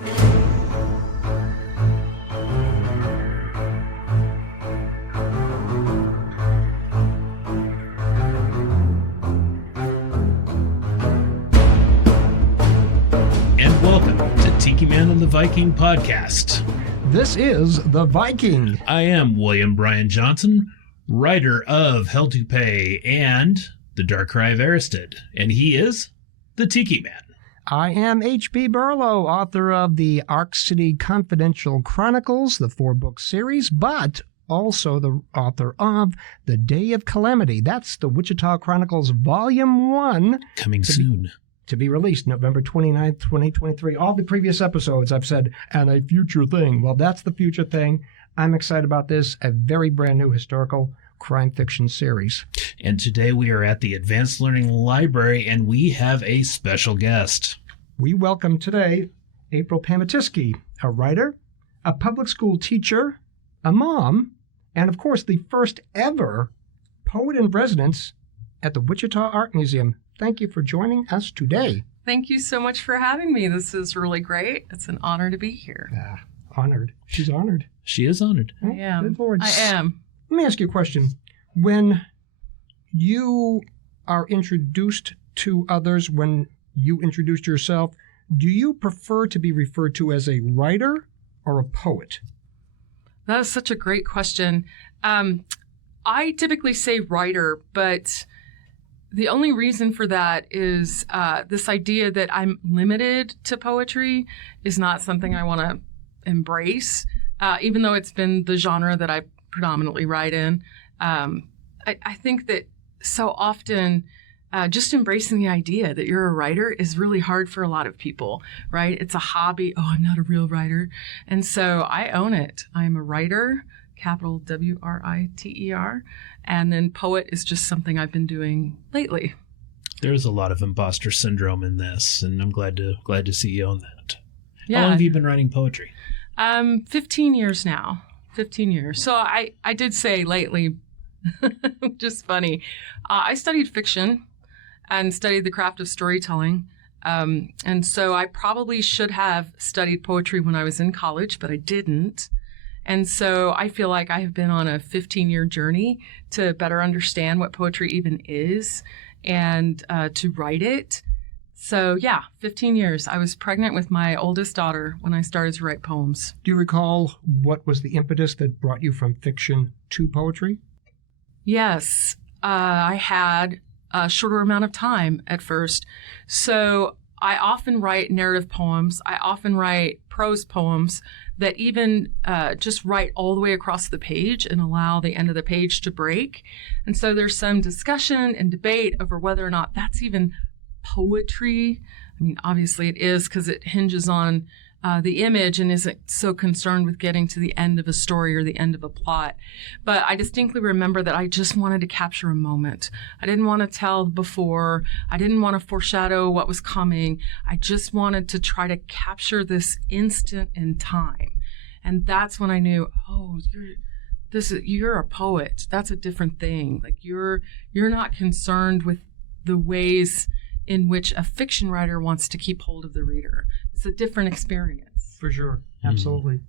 And welcome to Tikiman and the Viking podcast. This is the Viking. I am William Bryan Johnson, writer of Hell to Pay and The Dark Cry of Aristed, and he is the Tikiman. I am H.B. Burlow, author of the Ark City Confidential Chronicles, the 4-book series, but also the author of The Day of Calamity. That's the Wichita Chronicles Volume 1. Coming soon. To be released November 29th, 2023. All the previous episodes I've said, and a future thing. Well, that's the future thing. I'm excited about this, a very brand new historical crime fiction series. And today we are at the Advanced Learning Library, and we have a special guest. We welcome today April Pameticky, a writer, a public school teacher, a mom, and of course the first ever poet in residence at the Wichita Art Museum. Thank you for joining us today. Thank you so much for having me. This is really great. It's an honor to be here. Honored. She's honored. She is honored. I am. I am. Let me ask you a question. When you are introduced to others, when you introduced yourself, do you prefer to be referred to as a writer or a poet? That is such a great question. I typically say writer, but the only reason for that is this idea that I'm limited to poetry is not something I want to embrace, even though it's been the genre that I predominantly write in. I think that so often just embracing the idea that you're a writer is really hard for a lot of people, right? It's a hobby. Oh, I'm not a real writer. And so I own it. I'm a writer, capital W-R-I-T-E-R. And then poet is just something I've been doing lately. There's a lot of imposter syndrome in this, and I'm glad to see you own that. Yeah. How long have you been writing poetry? 15 years now. 15 years. So I did say lately, just funny, I studied fiction and studied the craft of storytelling. And so I probably should have studied poetry when I was in college, but I didn't. And so I feel like I have been on a 15-year journey to better understand what poetry even is and to write it. So yeah, 15 years. I was pregnant with my oldest daughter when I started to write poems. Do you recall what was the impetus that brought you from fiction to poetry? Yes, I had a shorter amount of time at first. So I often write narrative poems. I often write prose poems that even just write all the way across the page and allow the end of the page to break. And so there's some discussion and debate over whether or not that's even poetry. I mean, obviously it is because it hinges on the image and isn't so concerned with getting to the end of a story or the end of a plot. But I distinctly remember that I just wanted to capture a moment. I didn't want to tell before. I didn't want to foreshadow what was coming. I just wanted to try to capture this instant in time. And that's when I knew, oh, you're a poet. That's a different thing. Like you're not concerned with the ways in which a fiction writer wants to keep hold of the reader. It's a different experience. For sure. Absolutely.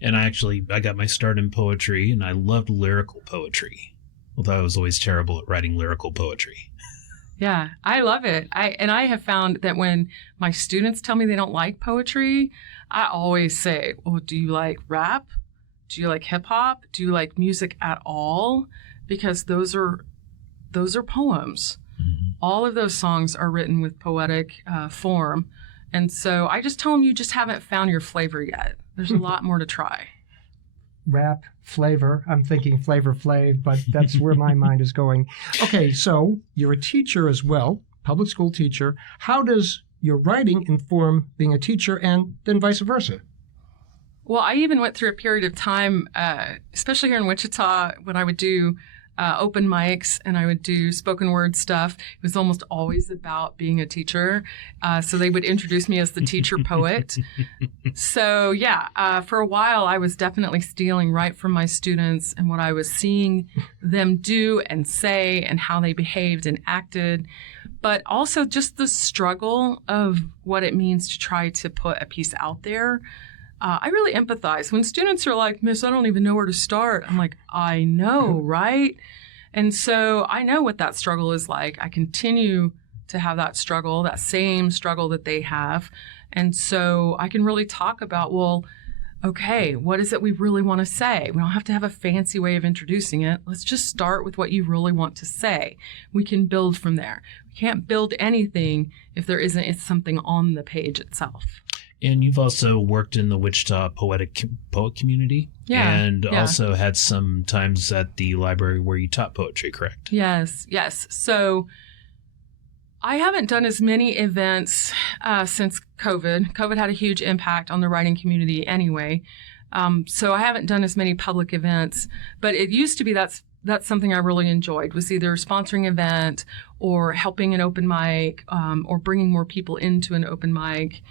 And I got my start in poetry, and I loved lyrical poetry, although I was always terrible at writing lyrical poetry. Yeah, I love it. I have found that when my students tell me they don't like poetry, I always say, well, do you like rap? Do you like hip hop? Do you like music at all? Because those are poems. Mm-hmm. All of those songs are written with poetic form. And so I just tell them you just haven't found your flavor yet. There's a lot more to try. Rap, flavor. I'm thinking Flavor Flav, but that's where my mind is going. Okay, so you're a teacher as well, public school teacher. How does your writing inform being a teacher and then vice versa? Well, I even went through a period of time, especially here in Wichita, when I would do open mics and I would do spoken word stuff. It was almost always about being a teacher. So they would introduce me as the teacher poet. So yeah, for a while I was definitely stealing right from my students and what I was seeing them do and say and how they behaved and acted. but also just the struggle of what it means to try to put a piece out there. I really empathize. When students are like, Miss, I don't even know where to start. I'm like, I know, right? And so I know what that struggle is like. I continue to have that struggle, that same struggle that they have. And so I can really talk about, well, okay, what is it we really want to say? We don't have to have a fancy way of introducing it. Let's just start with what you really want to say. We can build from there. We can't build anything if there isn't something on the page itself. And you've also worked in the Wichita poet community. Yeah. And yeah. also had some times at the library where you taught poetry, correct? Yes. So I haven't done as many events since COVID. COVID had a huge impact on the writing community anyway. So I haven't done as many public events, but it used to be that's something I really enjoyed, was either sponsoring an event or helping an open mic or bringing more people into an open mic.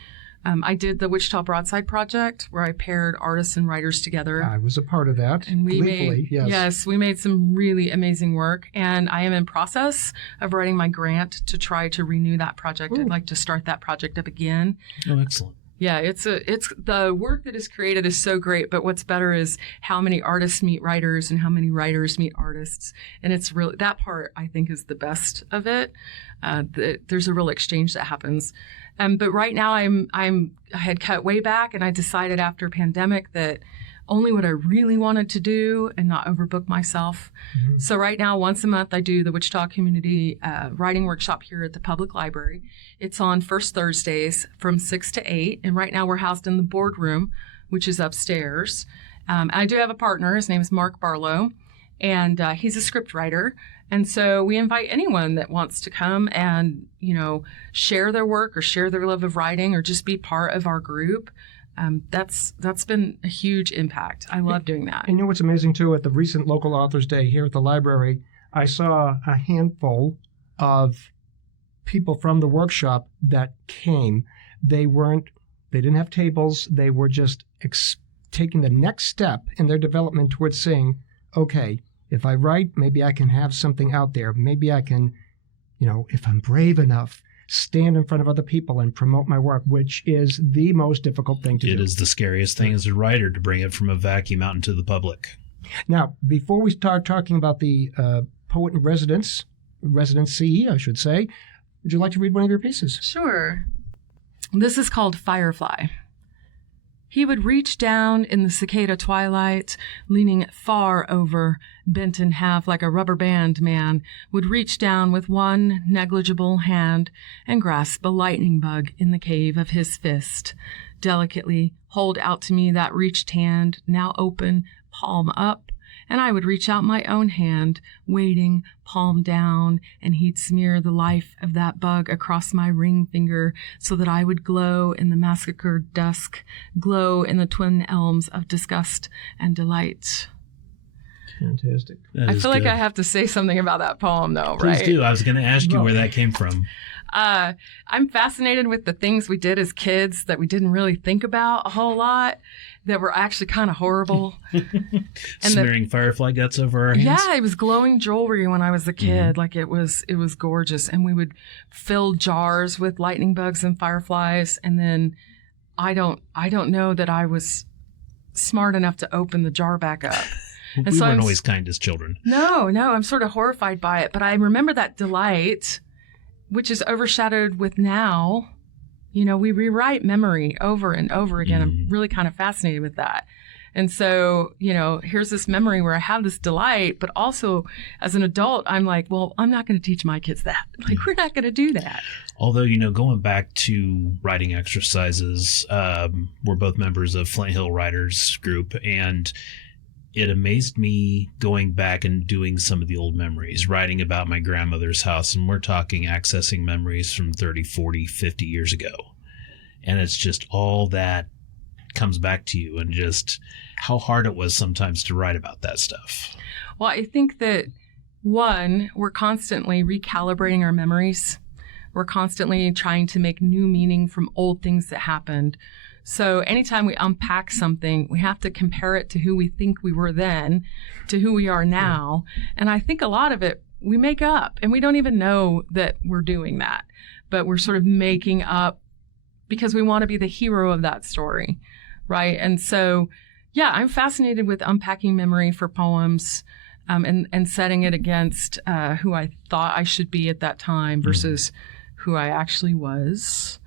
I did the Wichita Broadside Project, where I paired artists and writers together. I was a part of that. And we made some really amazing work. And I am in process of writing my grant to try to renew that project. Ooh. I'd like to start that project up again. Oh, excellent. Yeah, it's the work that is created is so great, but what's better is how many artists meet writers and how many writers meet artists. And it's really, that part I think is the best of it. There's a real exchange that happens. But right now I had cut way back, and I decided after pandemic that only what I really wanted to do and not overbook myself. Mm-hmm. So right now, once a month, I do the Wichita Community Writing Workshop here at the public library. It's on first Thursdays from 6 to 8. And right now we're housed in the boardroom, which is upstairs. I do have a partner. His name is Mark Barlow, and he's a script writer. And so we invite anyone that wants to come and, share their work or share their love of writing or just be part of our group. That's been a huge impact. I love doing that. And what's amazing, too, at the recent Local Authors Day here at the library, I saw a handful of people from the workshop that came. They didn't have tables. They were just taking the next step in their development towards saying, okay, if I write, maybe I can have something out there. Maybe I can, if I'm brave enough, stand in front of other people and promote my work, which is the most difficult thing to do. It is the scariest thing as a writer, to bring it from a vacuum out into the public. Now, before we start talking about the poet in residency, I should say, would you like to read one of your pieces? Sure. This is called Firefly. He would reach down in the cicada twilight, leaning far over, bent in half like a rubber band man, would reach down with one negligible hand and grasp a lightning bug in the cave of his fist, delicately hold out to me that reached hand, now open, palm up, and I would reach out my own hand, waiting, palm down, and he'd smear the life of that bug across my ring finger so that I would glow in the massacred dusk, glow in the twin elms of disgust and delight. Fantastic. I feel like I have to say something about that poem, though, right? Please do. I was going to ask you where that came from. I'm fascinated with the things we did as kids that we didn't really think about a whole lot, that were actually kind of horrible. And smearing firefly guts over our hands? Yeah, it was glowing jewelry when I was a kid. Mm-hmm. Like it was gorgeous. And we would fill jars with lightning bugs and fireflies. And then I don't know that I was smart enough to open the jar back up. And we weren't always kind as children. No, I'm sort of horrified by it. But I remember that delight, which is overshadowed with now. We rewrite memory over and over again. I'm really kind of fascinated with that. And so, here's this memory where I have this delight, but also as an adult, I'm like, well, I'm not going to teach my kids that. Like, we're not going to do that. Although, going back to writing exercises, we're both members of Flint Hill Writers Group, and it amazed me going back and doing some of the old memories, writing about my grandmother's house. And we're talking accessing memories from 30, 40, 50 years ago. And it's just all that comes back to you, and just how hard it was sometimes to write about that stuff. Well, I think that, one, we're constantly recalibrating our memories. We're constantly trying to make new meaning from old things that happened. So anytime we unpack something, we have to compare it to who we think we were then, to who we are now. And I think a lot of it we make up, and we don't even know that we're doing that, but we're sort of making up because we want to be the hero of that story, right? And so, yeah, I'm fascinated with unpacking memory for poems, and setting it against who I thought I should be at that time versus who I actually was.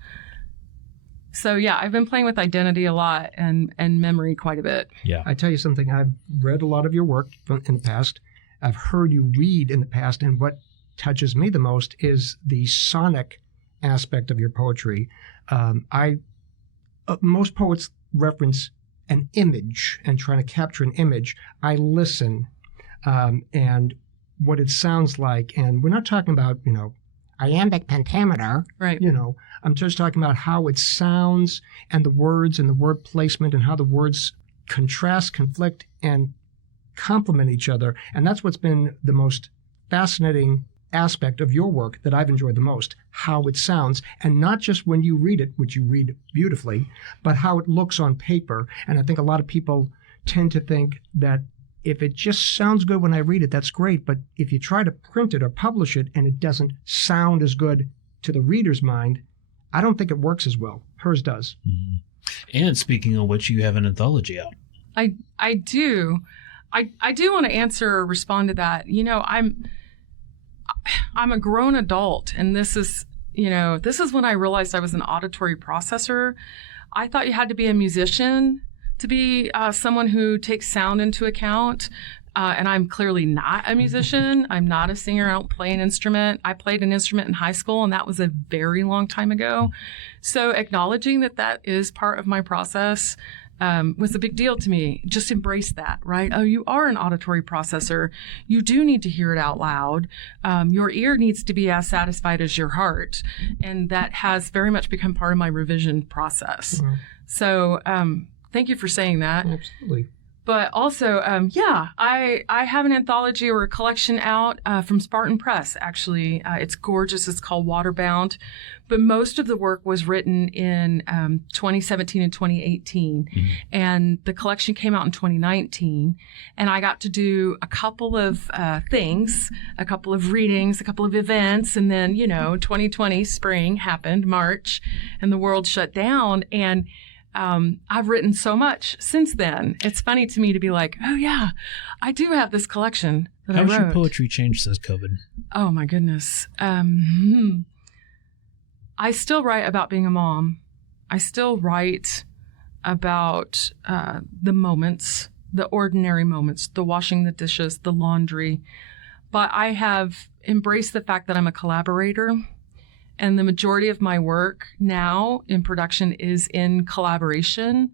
So, yeah, I've been playing with identity a lot and memory quite a bit. Yeah. I tell you something, I've read a lot of your work in the past. I've heard you read in the past, and what touches me the most is the sonic aspect of your poetry. Most poets reference an image and trying to capture an image. I listen and what it sounds like, and we're not talking about, iambic pentameter. Right. I'm just talking about how it sounds and the words and the word placement and how the words contrast, conflict, and complement each other. And that's what's been the most fascinating aspect of your work that I've enjoyed the most, how it sounds, and not just when you read it, which you read beautifully, but how it looks on paper. And I think a lot of people tend to think that if it just sounds good when I read it, that's great. But if you try to print it or publish it and it doesn't sound as good to the reader's mind, I don't think it works as well. Hers does. Mm-hmm. And speaking of which, you have an anthology out. I do. I do want to answer or respond to that. I'm a grown adult, and this is when I realized I was an auditory processor. I thought you had to be a musician to be someone who takes sound into account. And I'm clearly not a musician. I'm not a singer. I don't play an instrument. I played an instrument in high school, and that was a very long time ago. So acknowledging that is part of my process was a big deal to me. Just embrace that, right? Oh, you are an auditory processor. You do need to hear it out loud. Your ear needs to be as satisfied as your heart. And that has very much become part of my revision process. Wow. So thank you for saying that. Absolutely. But also, I have an anthology or a collection out from Spartan Press, actually. It's gorgeous. It's called Waterbound. But most of the work was written in 2017 and 2018. Mm-hmm. And the collection came out in 2019. And I got to do a couple of things, a couple of readings, a couple of events. And then, 2020 spring happened, March, and the world shut down. And I've written so much since then. It's funny to me to be like, oh yeah, I do have this collection that I wrote. How's your poetry changed since COVID? Oh my goodness. I still write about being a mom. I still write about the moments, the ordinary moments, the washing the dishes, the laundry. But I have embraced the fact that I'm a collaborator. And the majority of my work now in production is in collaboration.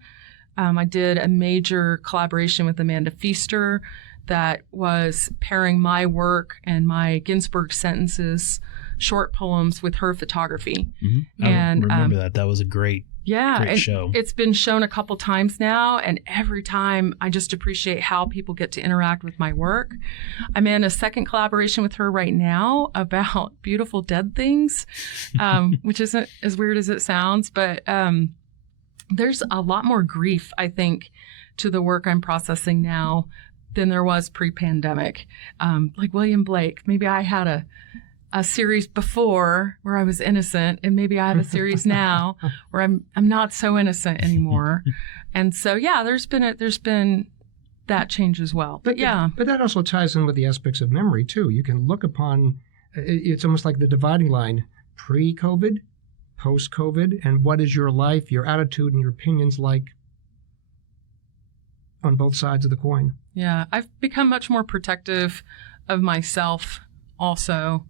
I did a major collaboration with Amanda Feaster that was pairing my work and my Ginsberg sentences, short poems, with her photography. Mm-hmm. And I remember that. That was a great show. It's been shown a couple times now, and every time I just appreciate how people get to interact with my work. I'm in a second collaboration with her right now about beautiful dead things, which isn't as weird as it sounds, but there's a lot more grief, I think, to the work I'm processing now than there was pre-pandemic. Like William Blake, maybe I had a series before where I was innocent, and maybe I have a series now where I'm not so innocent anymore. And so, yeah, there's been that change as well. But that also ties in with the aspects of memory too. You can look upon, it's almost like the dividing line: pre-COVID, post-COVID, and what is your life, your attitude, and your opinions like on both sides of the coin. Yeah, I've become much more protective of myself also.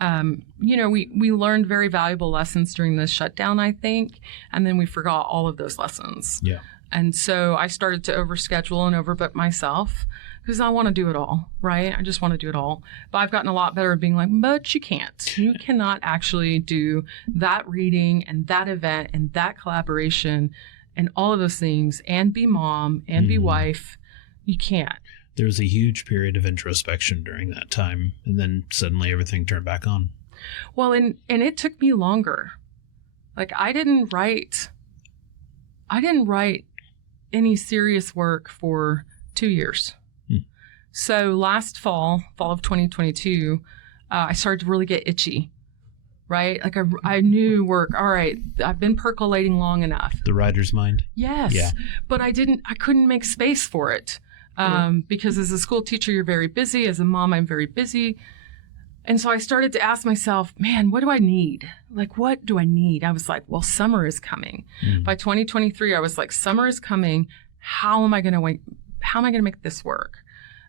We learned very valuable lessons during this shutdown, I think, and then we forgot all of those lessons. Yeah. And so I started to overschedule and overbook myself because I want to do it all, right? I just want to do it all. But I've gotten a lot better at being like, but you can't. You cannot actually do that reading and that event and that collaboration and all of those things and be mom and be wife. You can't. There was a huge period of introspection during that time, and then suddenly everything turned back on. Well, and it took me longer. Like I didn't write any serious work for 2 years. So last fall of 2022, I started to really get itchy, right? Like I knew work. All right, I've been percolating long enough. The writer's mind. Yes. Yeah. But I couldn't make space for it. Because as a school teacher, you're very busy. As a mom, I'm very busy. And so I started to ask myself, man, what do I need? Like, what do I need? I was like, well, summer is coming. By 2023, I was like, summer is coming. How am I going to make this work?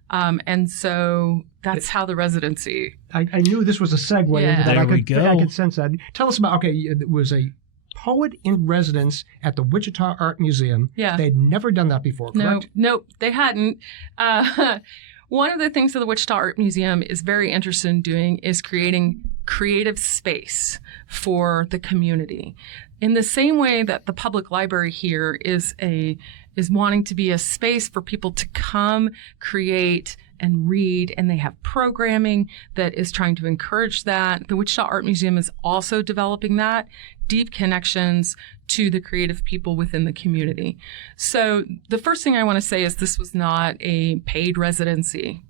And so that's how the residency. I knew this was a segue into that. There we go. I could sense that. Tell us about, it was a poet in residence at the Wichita Art Museum. Yeah. They'd never done that before, correct? Nope, they hadn't. One of the things that the Wichita Art Museum is very interested in doing is creating creative space for the community. In the same way that the public library here is wanting to be a space for people to come, create, and read, and they have programming that is trying to encourage that. The Wichita Art Museum is also developing that, deep connections to the creative people within the community. So the first thing I want to say is this was not a paid residency.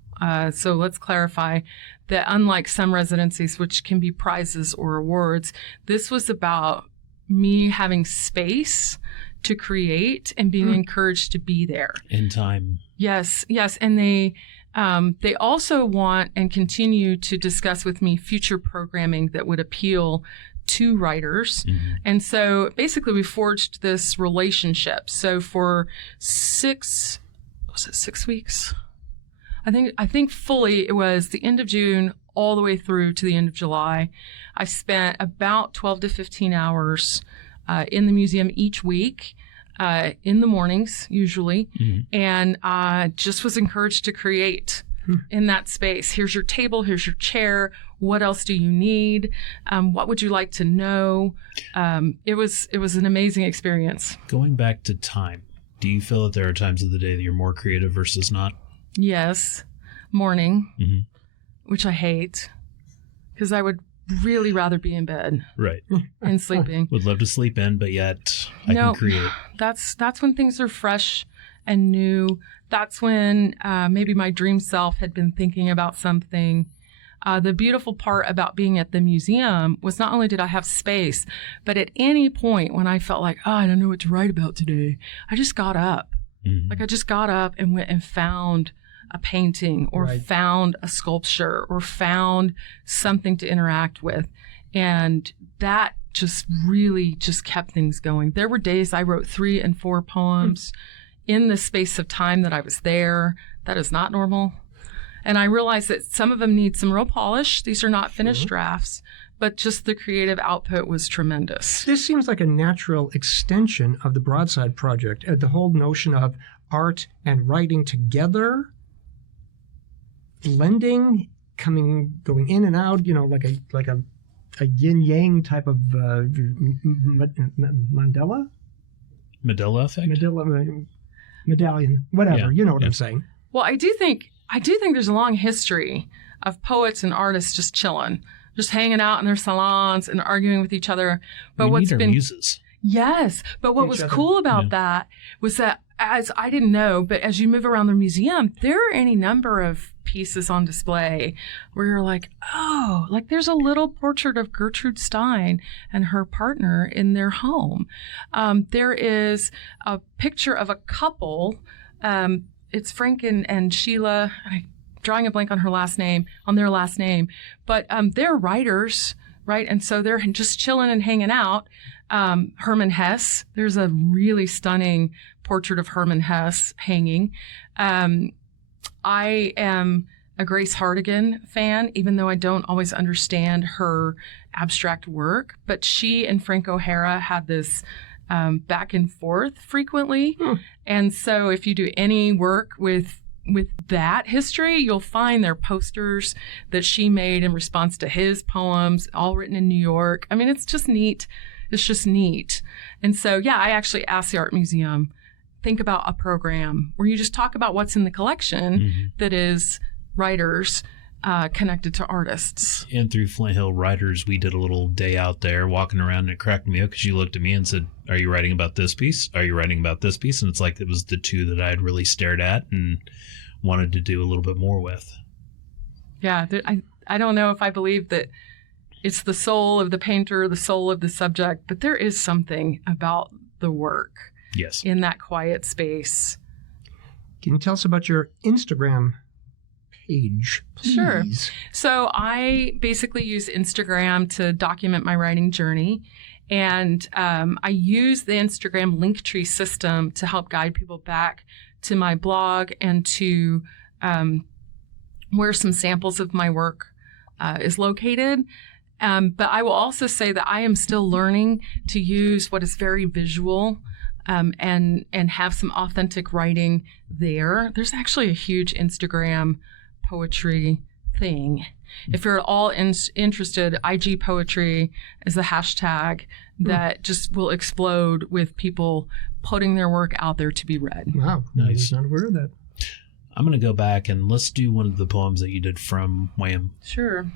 So let's clarify that unlike some residencies, which can be prizes or awards, this was about me having space to create and being encouraged to be there. In time. Yes. And they also want and continue to discuss with me future programming that would appeal to writers. And so basically we forged this relationship. So for 6 weeks? I think fully it was the end of June all the way through to the end of July. I spent about 12 to 15 hours in the museum each week, in the mornings usually, and just was encouraged to create in that space. Here's your table, here's your chair. What else do you need? What would you like to know? It was an amazing experience. Going back to time, do you feel that there are times of the day that you're more creative versus not? Yes. Morning, which I hate because I would really rather be in bed. Right. And sleeping. Would love to sleep in, but yet I can create. That's when things are fresh and new. That's when maybe my dream self had been thinking about something. The beautiful part about being at the museum was not only did I have space, but at any point when I felt like, I don't know what to write about today, I just got up. Like I just got up and went and found a painting or found a sculpture or found something to interact with. And that just really just kept things going. There were days I wrote 3 and 4 poems in the space of time that I was there. That is not normal. And I realized that some of them need some real polish. These are not finished drafts, but just the creative output was tremendous. This seems like a natural extension of the Broadside Project, the whole notion of art and writing together, blending, going in and out, like a yin-yang type of Mandela effect? Medallion, whatever, you know what I'm saying. Well, I do think there's a long history of poets and artists just chilling, just hanging out in their salons and arguing with each other. But we need our muses. Yes, but what was cool about that was that, as I didn't know, but as you move around the museum, there are any number of pieces on display where you're like, oh, like there's a little portrait of Gertrude Stein and her partner in their home. There is a picture of a couple. It's Frank and Sheila. I'm drawing a blank on their last name, but they're writers, right? And so they're just chilling and hanging out. Herman Hesse. There's a really stunning portrait of Herman Hesse hanging. I am a Grace Hardigan fan, even though I don't always understand her abstract work. But she and Frank O'Hara had this back and forth frequently. And so if you do any work with that history, you'll find their posters that she made in response to his poems, all written in New York. I mean, it's just neat. It's just neat. And so, I actually asked the Art Museum, think about a program where you just talk about what's in the collection that is writers connected to artists. And through Flint Hill Writers, we did a little day out there walking around, and it cracked me up because you looked at me and said, are you writing about this piece? Are you writing about this piece? And it's like it was the two that I had really stared at. And wanted to do a little bit more with. Yeah, I don't know if I believe that it's the soul of the painter, the soul of the subject, but there is something about the work. Yes. In that quiet space. Can you tell us about your Instagram page, please? Sure. So I basically use Instagram to document my writing journey. And I use the Instagram Linktree system to help guide people back to my blog and to where some samples of my work is located. But I will also say that I am still learning to use what is very visual and have some authentic writing there. There's actually a huge Instagram poetry thing. If you're at all interested, IG poetry is the hashtag that just will explode with people putting their work out there to be read. Wow, Nice. I was not aware of that. I'm going to go back and let's do one of the poems that you did from Wham. Sure.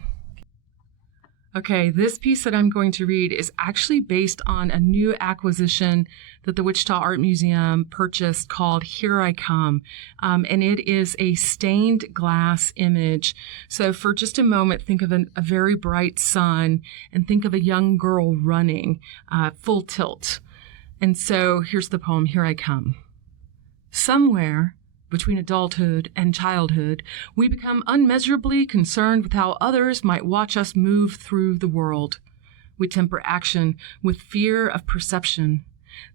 Okay, this piece that I'm going to read is actually based on a new acquisition that the Wichita Art Museum purchased called Here I Come. And it is a stained glass image. So for just a moment, think of a very bright sun and think of a young girl running full tilt. And so here's the poem, Here I Come. Somewhere between adulthood and childhood, we become unmeasurably concerned with how others might watch us move through the world. We temper action with fear of perception.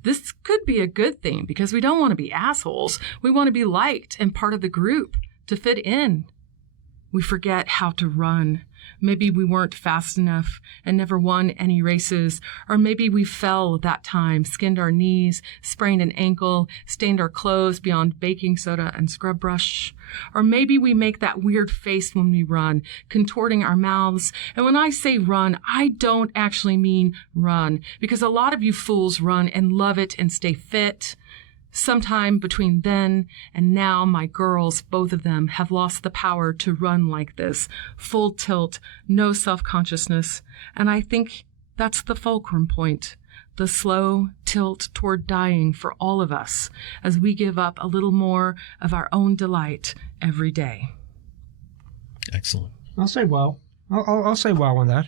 This could be a good thing because we don't want to be assholes. We want to be liked and part of the group, to fit in. We forget how to run. Maybe we weren't fast enough and never won any races. Or maybe we fell that time, skinned our knees, sprained an ankle, stained our clothes beyond baking soda and scrub brush. Or maybe we make that weird face when we run, contorting our mouths. And when I say run, I don't actually mean run, because a lot of you fools run and love it and stay fit. Sometime between then and now, my girls, both of them, have lost the power to run like this, full tilt, no self-consciousness. And I think that's the fulcrum point, the slow tilt toward dying for all of us as we give up a little more of our own delight every day. Excellent. I'll say wow. I'll say wow on that.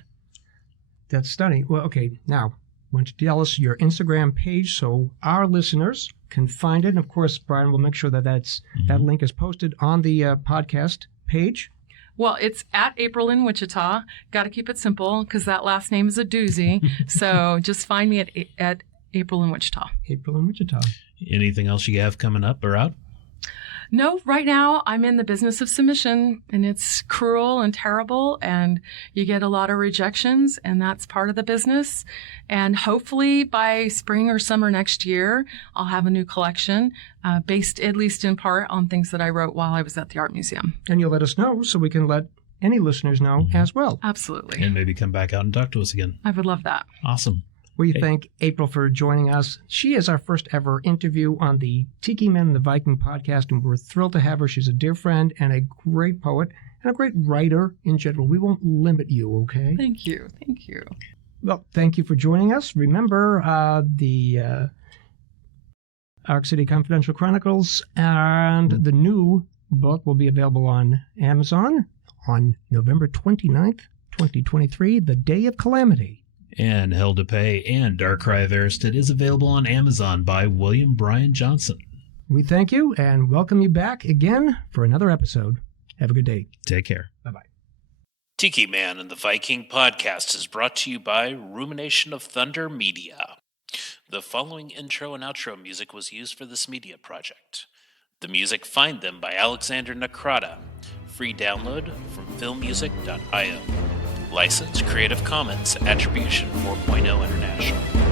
That's stunning. Well, okay, now, why don't you tell us your Instagram page so our listeners can find it. And of course, Brian will make sure that that link is posted on the podcast page. Well, it's at April in Wichita. Got to keep it simple because that last name is a doozy. So just find me at April in Wichita. April in Wichita. Anything else you have coming up or out? No, right now I'm in the business of submission, and it's cruel and terrible, and you get a lot of rejections, and that's part of the business. And hopefully by spring or summer next year, I'll have a new collection based at least in part on things that I wrote while I was at the art museum. And you'll let us know so we can let any listeners know as well. Absolutely. And maybe come back out and talk to us again. I would love that. Awesome. We thank April for joining us. She is our first ever interview on the Tikiman and the Viking podcast, and we're thrilled to have her. She's a dear friend and a great poet and a great writer in general. We won't limit you, okay? Thank you. Thank you. Well, thank you for joining us. Remember, the Arc City Confidential Chronicles and the new book will be available on Amazon on November 29th, 2023, The Day of Calamity. And Hell to Pay and Dark Cry of Ariston is available on Amazon by William Bryan Johnson. We thank you and welcome you back again for another episode. Have a good day. Take care. Bye-bye. Tikiman and the Viking podcast is brought to you by Rumination of Thunder Media. The following intro and outro music was used for this media project. The music Find Them by Alexander Nakrata. Free download from filmmusic.io. License Creative Commons Attribution 4.0 International.